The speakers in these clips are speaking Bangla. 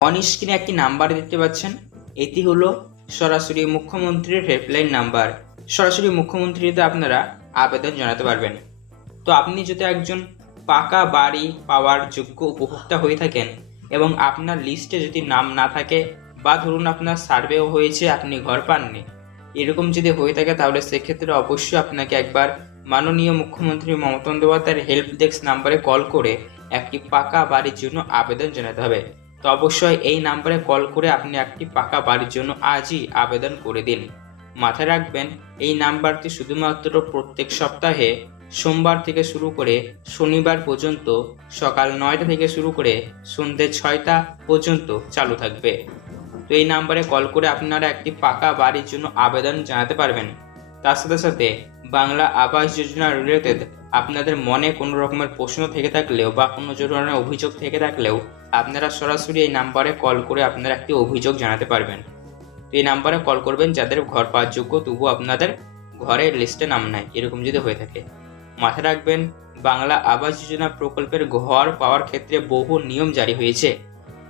অন স্ক্রিনে একটি নাম্বার দেখতে পাচ্ছেন। এটি হলো সরাসরি মুখ্যমন্ত্রীর হেল্পলাইন নাম্বার। সরাসরি মুখ্যমন্ত্রীতে আপনারা আবেদন জানাতে পারবেন। তো আপনি যদি একজন পাকা বাড়ি পাওয়ার যোগ্য উপভোক্তা হয়ে থাকেন এবং আপনার লিস্টে যদি নাম না থাকে বা ধরুন আপনার সার্ভেও হয়েছে, আপনি ঘর পাননি, এরকম যদি হয়ে থাকে তাহলে সেক্ষেত্রে অবশ্যই আপনাকে একবার মাননীয় মুখ্যমন্ত্রী মমতা বন্দ্যোপাধ্যায়ের হেল্প ডেস্ক নাম্বারে কল করে একটি পাকা বাড়ির জন্য আবেদন জানাতে হবে। তো অবশ্যই এই নাম্বারে কল করে আপনি একটি পাকা বাড়ির জন্য আজই আবেদন করে দিন। মাথায় রাখবেন, এই নাম্বারটি শুধুমাত্র প্রত্যেক সপ্তাহে সোমবার থেকে শুরু করে শনিবার পর্যন্ত, সকাল নয়টা থেকে শুরু করে সন্ধ্যে ছয়টা পর্যন্ত চালু থাকবে। তো এই নাম্বারে কল করে আপনারা একটি পাকা বাড়ির জন্য আবেদন জানাতে পারবেন। তার সাথে সাথে বাংলা আবাস যোজনা রিলেটেড আপনাদের মনে কোনো রকমের প্রশ্ন থেকে থাকলেও বা কোনো ধরনের অভিযোগ থেকে থাকলেও আপনারা সরাসরি এই নাম্বারে কল করে আপনারা একটি অভিযোগ জানাতে পারবেন। তো এই নাম্বারে কল করবেন যাদের ঘর পাওয়ার যোগ্য তবু আপনাদের ঘরের লিস্টে নাম নাই, এরকম যদি হয়ে থাকে। মাথায় রাখবেন, বাংলা আবাস যোজনা প্রকল্পের ঘর পাওয়ার ক্ষেত্রে বহু নিয়ম জারি হয়েছে।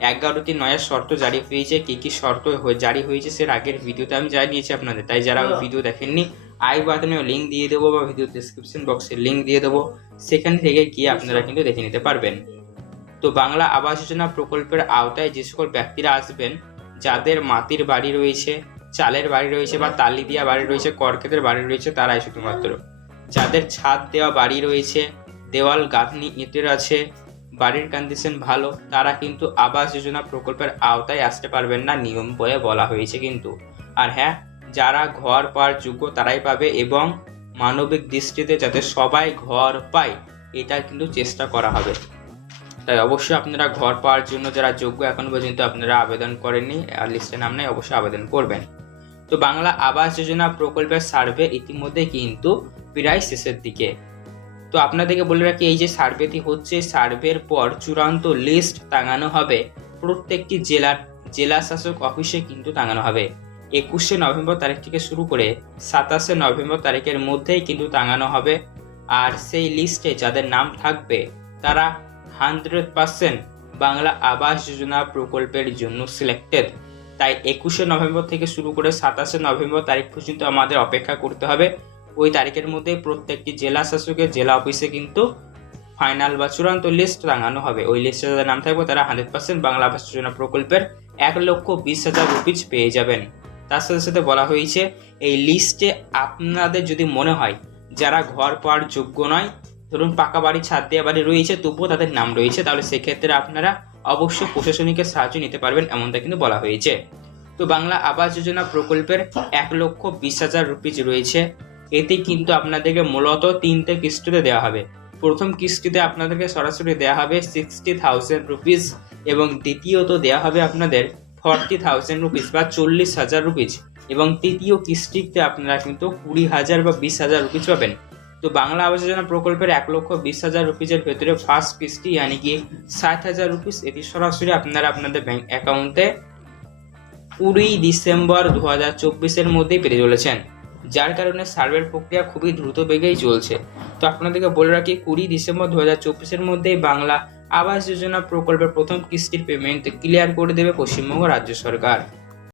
এগারোটি নয়া শর্ত জারি হয়েছে কি কি শর্ত হয়ে- জারি হয়েছে সের আগের ভিডিওতে আমি জানিয়েছি আপনাদের। তাই যারা ওই ভিডিও দেখেননি আই বাটনে লিঙ্ক দিয়ে দেবো বা ভিডিও ডিসক্রিপশন বক্সে লিঙ্ক দিয়ে দেবো। সেখান থেকে গিয়ে আপনারা কিন্তু দেখে নিতে পারবেন। তো বাংলা আবাস যোজনা প্রকল্পের আওতায় যে সকল ব্যক্তিরা আসবেন যাদের মাটির বাড়ি রয়েছে চালের বাড়ি রয়েছে বা তালি দেওয়া বাড়ি রয়েছে কর্কেতের বাড়ি রয়েছে তারাই শুধুমাত্র। যাদের ছাদ দেওয়া বাড়ি রয়েছে দেওয়াল গাঁথনি ইটের আছে বাড়ির কন্ডিশন ভালো, তারা কিন্তু আবাস যোজনা প্রকল্পের আওতায় আসতে পারবেন না, নিয়ম বলে বলা হয়েছে কিন্তু। আর হ্যাঁ যারা ঘর পাওয়ার যোগ্য তারাই পাবে এবং মানবিক দৃষ্টিতে যাতে সবাই ঘর পায়, এটা কিন্তু চেষ্টা করা হবে। তাই অবশ্যই আপনারা ঘর পাওয়ার জন্য যারা যোগ্য এখন পর্যন্ত আপনারা আবেদন করেননি, আর লিস্টে নাম নেই, অবশ্যই আবেদন করবেন। তো বাংলা আবাস যোজনা প্রকল্পের সার্ভে ইতিমধ্যে কিন্তু প্রায় শেষের দিকে। তো আপনাদেরকে বলে রাখি, এই যে সার্ভেটি হচ্ছে সার্ভের পর চূড়ান্ত লিস্ট টাঙানো হবে। প্রত্যেকটি জেলার জেলা শাসক অফিসে কিন্তু টাঙানো হবে। একুশে নভেম্বর তারিখ থেকে শুরু করে সাতাশে নভেম্বর তারিখের মধ্যেই কিন্তু টাঙানো হবে। আর সেই লিস্টে যাদের নাম থাকবে, তারা হান্ড্রেড পার্সেন্ট বাংলা আবাস যোজনা প্রকল্পের জন্য সিলেক্টেড তাই একুশে নভেম্বর থেকে শুরু করে সাতাশে নভেম্বর তারিখ পর্যন্ত আমাদের অপেক্ষা করতে হবে। ওই তারিখের মধ্যে প্রত্যেকটি জেলা শাসকের জেলা অফিসে কিন্তু ফাইনাল বা চূড়ান্ত লিস্ট টাঙানো হবে। ওই লিস্টে যাদের নাম থাকবে, তারা হান্ড্রেড পার্সেন্ট বাংলা আবাস যোজনা প্রকল্পের এক লক্ষ বিশ হাজার রুপিজ পেয়ে যাবেন। তার সাথে সাথে বলা হয়েছে, এই লিস্টে আপনাদের যদি মনে হয়, যারা ঘর পাওয়ার যোগ্য নয়, ধরুন পাকা বাড়ি, ছাদ দেওয়া বাড়ি রয়েছে, তবুও তাদের নাম রয়েছে, তাহলে সেক্ষেত্রে আপনারা অবশ্যই প্রশাসনিকের সাহায্য নিতে পারবেন, এমনটা কিন্তু বলা হয়েছে। তো বাংলা আবাস যোজনা প্রকল্পের এক লক্ষ বিশ হাজার রুপিজ রয়েছে। এতে কিন্তু আপনাদেরকে মূলত তিনটে কিস্তিতে দেওয়া হবে। প্রথম কিস্তিতে আপনাদেরকে সরাসরি দেওয়া হবে সিক্সটি থাউজেন্ড রুপিস এবং দ্বিতীয়ত দেওয়া হবে আপনাদের ফর্টি থাউজেন্ড রুপিস বা চল্লিশ হাজার রুপিস এবং তৃতীয় কিস্তিতে আপনারা কিন্তু কুড়ি হাজার বা বিশ হাজার রুপিস পাবেন। তো বাংলা আবাস যোজনা প্রকল্পের এক লক্ষ বিশ হাজার রুপিসের ভেতরে ফার্স্ট কিস্তি ইয়ানি কি ষাট হাজার রুপিস এটি সরাসরি আপনারা আপনাদের ব্যাংক অ্যাকাউন্টে কুড়ি ডিসেম্বর দু হাজার চব্বিশের মধ্যেই পেতে চলেছেন। যার কারণে সার্ভের প্রক্রিয়া খুবই দ্রুত বেগেই চলছে। তো আপনাদেরকে বলে রাখি, কুড়ি ডিসেম্বর দু হাজার চব্বিশের মধ্যেই বাংলা আবাস যোজনা প্রকল্পের প্রথম কিস্তির পেমেন্ট ক্লিয়ার করে দেবে পশ্চিমবঙ্গ রাজ্য সরকার।